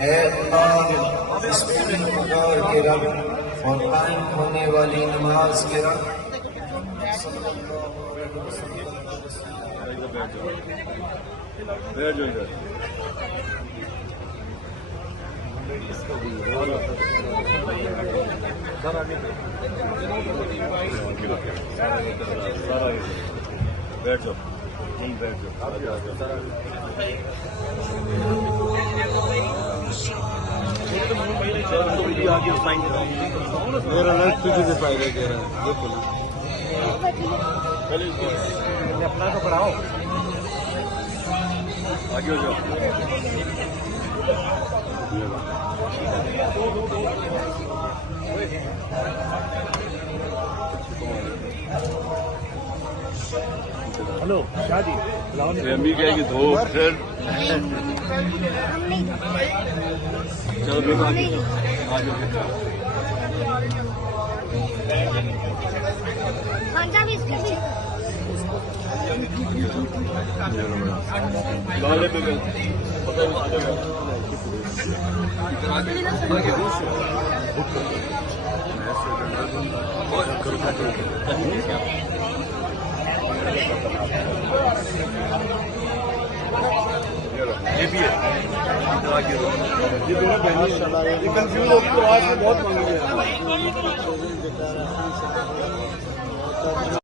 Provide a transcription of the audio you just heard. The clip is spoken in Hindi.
ऐ अल्लाह, इस पूरी पुकार के रब और कायम होने वाली नमाज के रब बैठ जाओ, बैठ जाओ। मेरा नेट तुझे भी फायदा दे रहा है, देखो ना। अपना तो पढ़ाओ, आगे हो जाओ। हेलो शादी अम्मी कहेगी दो फिर चलो लाले पे ये भी है, ये दोनों बहनी ये कंफ्यूज होगी तो आज में बहुत मांगी है।